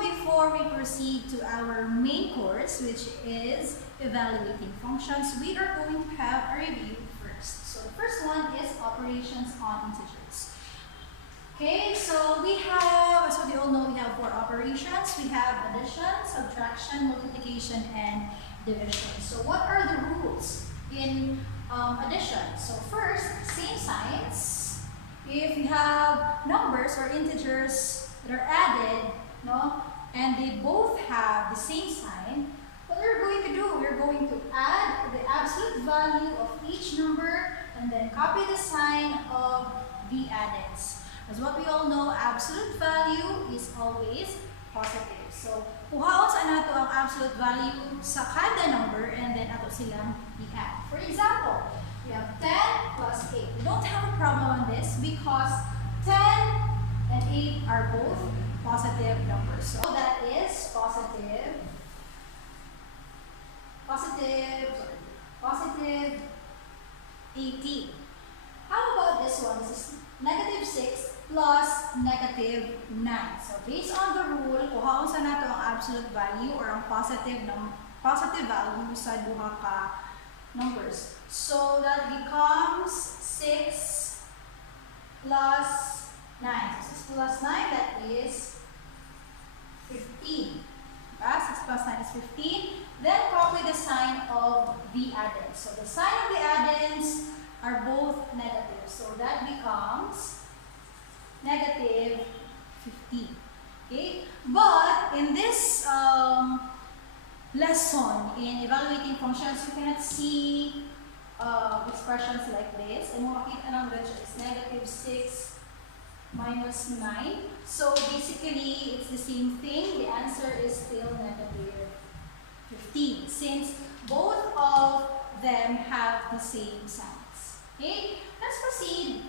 before we proceed to our main course, which is evaluating functions, we are going to have a review first. So the first one is operations on integers. Okay, so we have, as we all know, we have 4 operations. We have addition, subtraction, multiplication, and division. So what are the rules in addition? So first, same signs. If you have numbers or integers that are added, no, and they both have the same sign, what we're going to do, we're going to add the absolute value of each number and then copy the sign of the addends. As what we all know, absolute value is always positive. So, kuhaon sa nato ang absolute value sa kada number and then ato silang i-add. For example, we have 10 plus 8. We don't have a problem on this because 10 and 8 are both positive numbers. So that is positive 80. How about this one? This is negative 6 plus negative 9. So based on the rule, kuhaon sa nato ang absolute value or ang positive value sa duha ka numbers. So that becomes 6 plus 9. So 6 plus 9, that is 15. 6 plus 9 is 15. Then copy the sign of the addends. So the sign of the addends are both negative. So that becomes negative 15. Okay? But in this lesson, in evaluating functions, you cannot see expressions like this. And makikita ng ratio is negative 6 minus 9. So basically, it's the same thing. The answer is still negative 15 since both of them have the same signs. Okay? Let's proceed.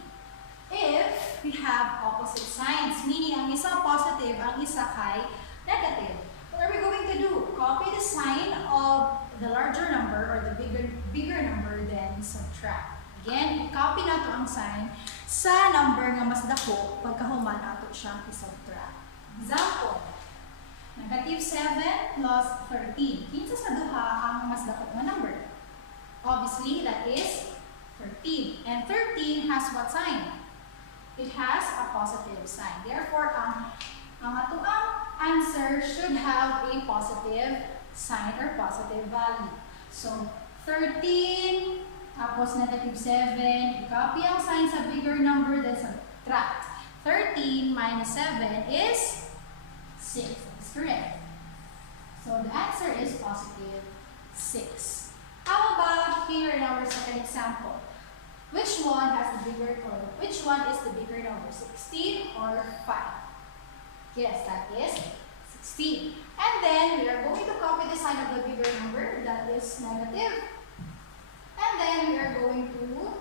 If we have opposite signs, meaning ang isa positive, ang isa kay negative, what are we going to do? Copy the sign of the larger number or the bigger number, then subtract. Again, i-copy nato ang sign sa number nga mas dako pagkahuman ato siyang i-subtract. Example, negative 7 plus 13. Kinsa sa duha ang mas dako nga number? Obviously, that is 13. And 13 has what sign? It has a positive sign. Therefore, ang atong answer should have a positive sign or positive value. So, 13 tapos negative 7. I-copy ang sign sa bigger number, then subtract. 13 minus 7 is 6. That's correct. So, the answer is positive 6. How about here in our second example? Which one has the bigger or which one is the bigger number? 16 or 5? Yes, that is 16. And then we are going to copy the sign of the bigger number, that is negative. And then we are going to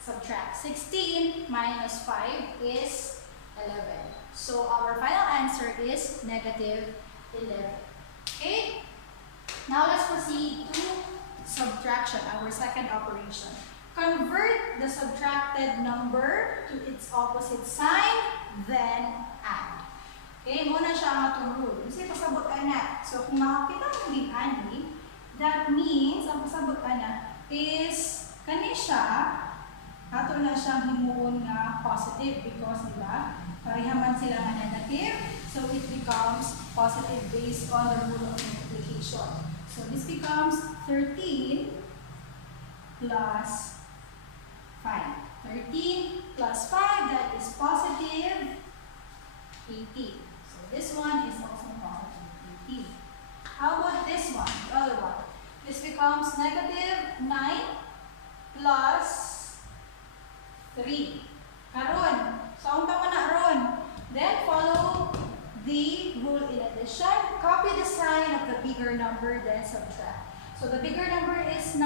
subtract. 16 minus 5 is 11. So our final answer is negative 11. Okay? Now let's proceed to subtraction, our second operation. Convert the subtracted number to its opposite sign, then add. Okay, muna siya ang atong rule. Kasi pasabot na. So kung makakita mo yung ani, that means ang pasabot na is kani siya, ato na siyang himuon nga positive because diba, parihaman sila nga negative. So it becomes positive based on the rule of multiplication. So this becomes 13 plus 5. 13 plus 5, that is positive 18. So this one is also positive 18. How about this one, the other one? This becomes negative 9 plus 3. Karon, so ang tama na ron. Then follow the rule in addition. Copy the sign of the bigger number, then subtract. So the bigger number is 9.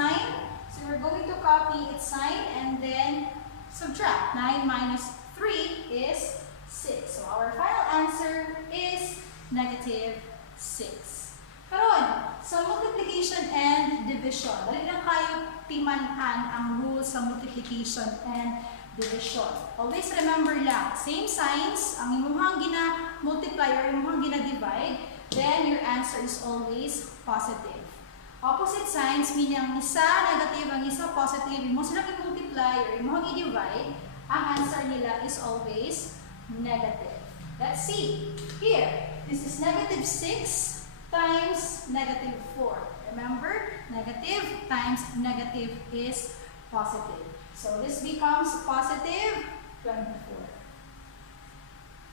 So we're going to copy its sign and then subtract. 9 minus 3 is 6. So our final answer is negative 6. Karon, sa multiplication and division, dali lang kayo timan-an ang rules sa multiplication and division. Always remember lang, same signs, ang imuhang gina-multiply or imong gina-divide, then your answer is always positive. Opposite signs, meaning ang isa negative, ang isa positive, mo silang i-multiply or mo i-divide, ang answer nila is always negative. Let's see. Here, this is negative 6 times negative 4. Remember, negative times negative is positive. So this becomes positive 24.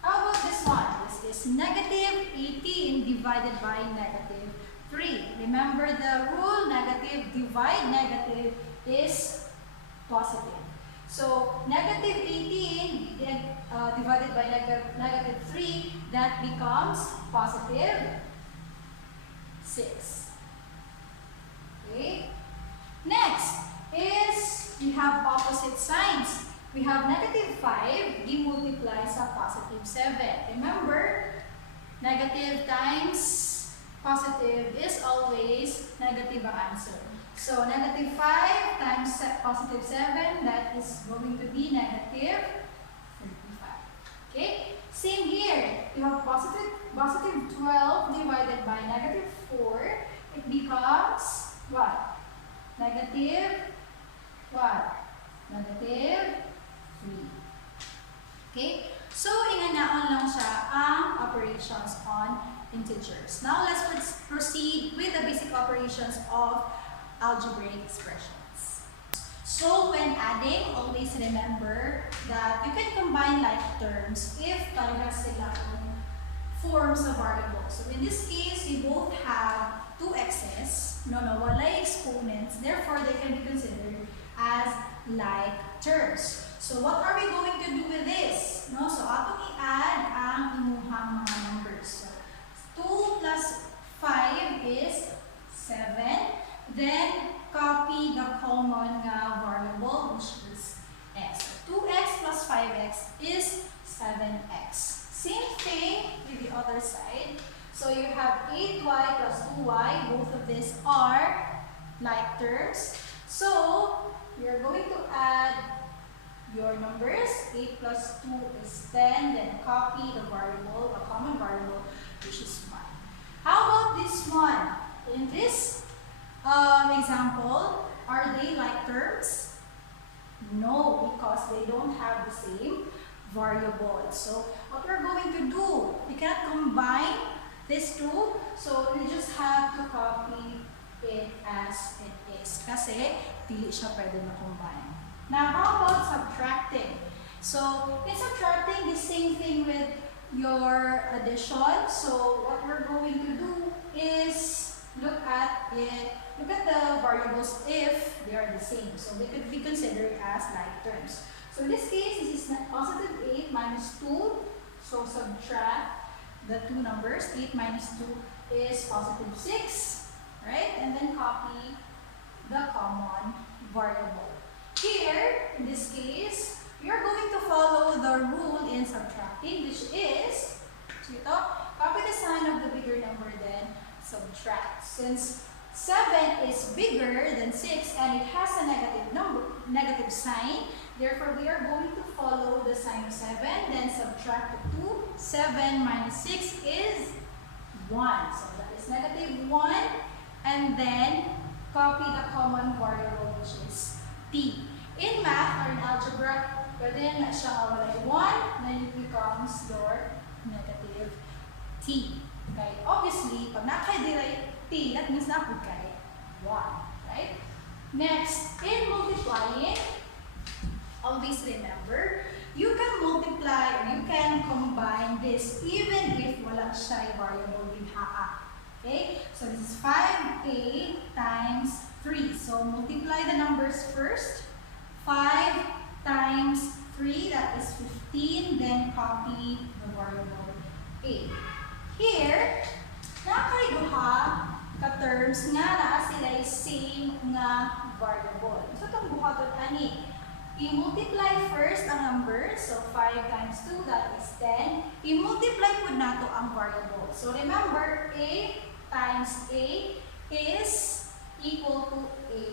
How about this one? This is negative 18 divided by negative 3. Remember the rule, negative divide negative is positive. So negative 18 divided by negative 3, that becomes positive 6. Okay. Next is we have opposite signs. We have negative 5 dimultiply sa positive 7. Remember, negative times positive is always negative ang answer. So negative 5 times positive 7, that is going to be negative 35. Okay? Same here. You have positive 12 divided by negative 4. It becomes what? Negative what? Negative 3. Okay? So, inganaon lang siya ang operations on integers. Now, let's proceed with the basic operations of algebraic expressions. So, when adding, always remember that you can combine like terms if talaga sila forms of variables. So, in this case, we both have 2x's. Walay exponents. Therefore, they can be considered as like terms. So, what are we going to do with this? So, atong i-add ang imuhang mga numbers. So, 2 plus 5 is 7. Then, copy the common variable, which is x. 2x plus 5x is 7x. Same thing with the other side. So, you have 8y plus 2y. Both of these are like terms. So, you're going to add your numbers. 8 plus 2 is 10. Then copy the variable, a common variable, which is 1. How about this one? In this example, are they like terms? No, because they don't have the same variable. So what we're going to do, we cannot combine these two. So we just have to copy it as it is. Kasi dili siya pwede na-combine. Now, how about subtracting? So, in subtracting, the same thing with your addition. So, what we're going to do is look at the variables if they are the same. So, they could be considered as like terms. So, in this case, this is positive 8 minus 2. So, subtract the two numbers. 8 minus 2 is positive 6. Right? And then copy the common variable. Here, in this case, we are going to follow the rule in subtracting, which is, copy the sign of the bigger number, then subtract. Since 7 is bigger than 6 and it has a negative sign, therefore we are going to follow the sign of 7, then subtract the 2. 7 minus 6 is 1. So that is negative 1. And then copy the common variable, which is t. In math or in algebra, pwede na siya walay 1, then it becomes your negative t. Okay? Obviously, pag nakay t, that means na kay 1. Right? Next, in multiplying, always remember, you can multiply or you can combine this even if wala siya variable din haa. Okay? So this is 5a times 3. So multiply the numbers first. 5 times 3, that is 15. Then copy the variable a. Here, nakakaiduha ka-terms nga na sila same nga variable. So itong buhaton ani. I-multiply first ang numbers. So 5 times 2, that is 10. I-multiply po nato ang variable. So remember, a times a is equal to a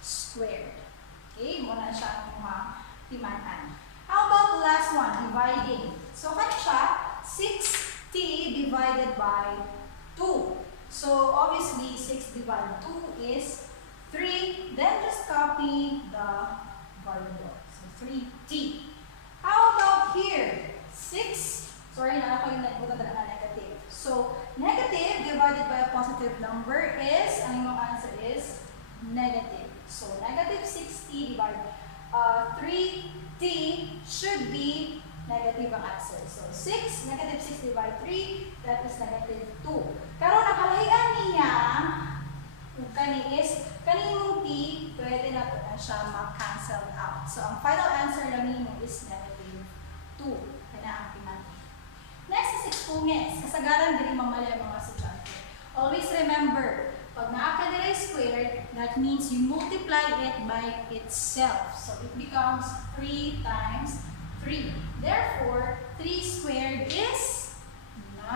squared. Okay, muna siya ang mga timanan. How about the last one, dividing? So, kanya siya, 6 divided by 2. So obviously 6 divided 2 is 3. Then just copy the variable. So 3t. How about here? 6. Sorry na ako yung nagbuta na negative. So negative divided by a positive number is, ang yung answer is negative. So negative 6t divided 3t should be negative ang answer. So 6, negative 6 divided 3, that is negative 2. Pero nakalayan niya, kung kani is, kaninong t, pwede na po na siya mag-cancel out. So ang final answer namin mo is negative 2. Kaya ang pinanti. Next is exponents. Kasagaran din mamali ang mga estudyante. Always remember, pag nakakadira squared, that means you multiply it by itself. So it becomes 3 times 3. Therefore, 3 squared is 9.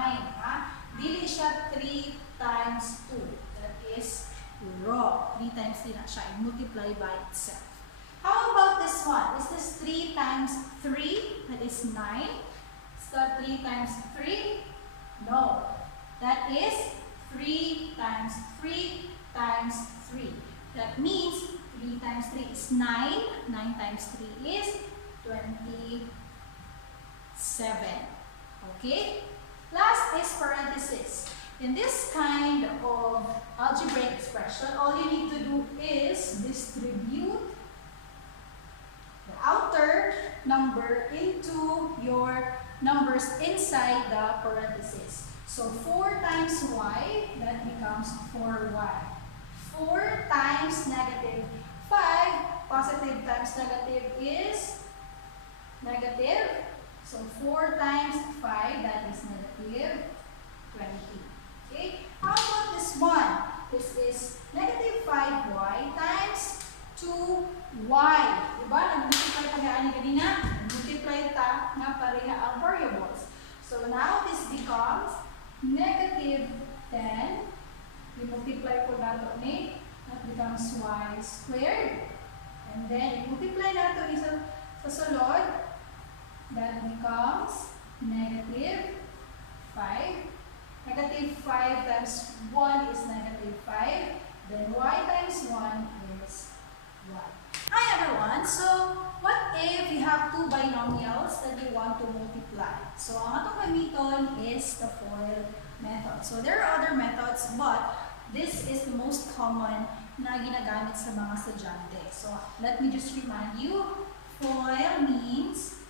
Dili siya 3 times 2. That is wrong. 3 times 3 na siya. Multiply by itself. How about this one? Is this 3 times 3? That is 9. Is that 3 times 3? No. That is 3 times 3 times 3. That means 3 times 3 is 9. 9 times 3 is 27. Okay? Last is parenthesis. In this kind of algebraic expression, all you need to do is distribute the outer number into your numbers inside the parenthesis. So 4 times y, that becomes 4y. 4 times negative 5, positive times negative is negative. So 4 times 5, that is negative 20. Okay? How about this one? This is negative 5y times 2y. Diba? Nag-multiply pa gaan kanina. Nag-multiply ta na pareha ang variables. So now this becomes negative 10. I-multiply po nato ni. That becomes y squared. And then i-multiply nato isa sa sulod. That becomes negative 5. Negative 5 times 1 is negative 5. Then y times 1 is 1. Hi everyone! So, what if you have two binomials that you want to multiply? So, ang atong gamiton is the FOIL method. So, there are other methods, but this is the most common na ginagamit sa mga estudyante. So, let me just remind you, FOIL means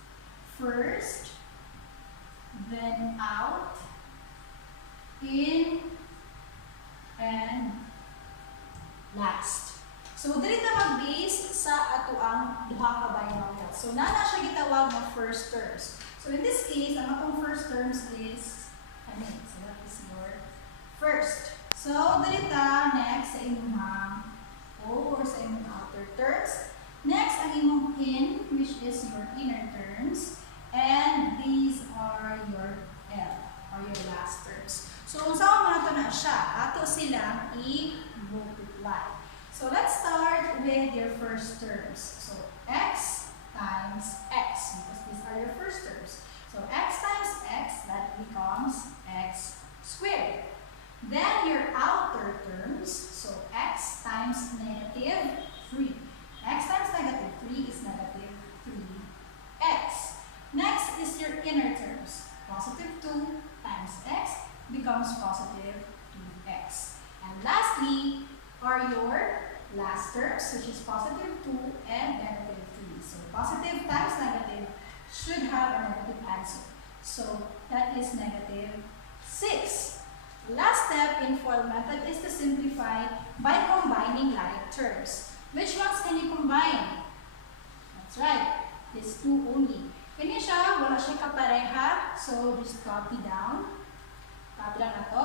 first, then out, in, and last. So, dili na mag-base sa ato ang duha ka binomial. So, nana siya gitawag na first terms. So, in this case, ang atong first terms is, so that is your first. So, dili ta next sa imong or sa imong outer terms. Next, ang imong in, which is your inner terms. And these are your L, or your last terms. So, kung saan mga ito na siya, ato silang i-multiply. So, let's start with your first terms. So, x times x, because these are your first terms. So, x times x, that becomes x squared. Then, your outer terms, so x times negative 3. X times negative 3 is negative 3x. Next is your inner terms. Positive 2 times x becomes positive 2x. And lastly are your last terms, which is positive 2 and negative 3. So positive times negative should have a negative answer. So that is negative 6. The last step in FOIL method is to simplify by combining like terms. Which ones can you combine? That's right, these two only. Kanya siya, wala siya kapareha, so just copy down. Copy lang na to.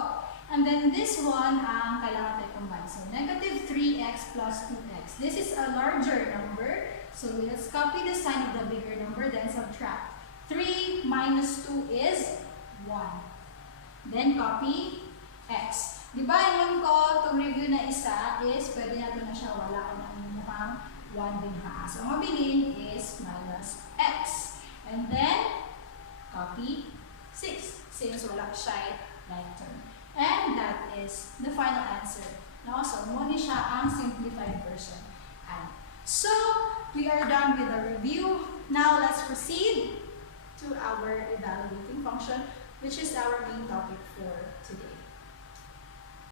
And then this one ang kailangan tayo combine. So negative 3x plus 2x. This is a larger number, so let's copy the sign of the bigger number, then subtract. 3 minus 2 is 1. Then copy x. Diba yung ko, itong review na isa is pwede natin na siya walaan ang mukhang 1 din ha. So ang mabilin is minus x. And then, copy 6. Since wala siya like term. And that is the final answer. No? So, muna siya ang simplified version. And so, we are done with the review. Now, let's proceed to our evaluating function, which is our main topic for today.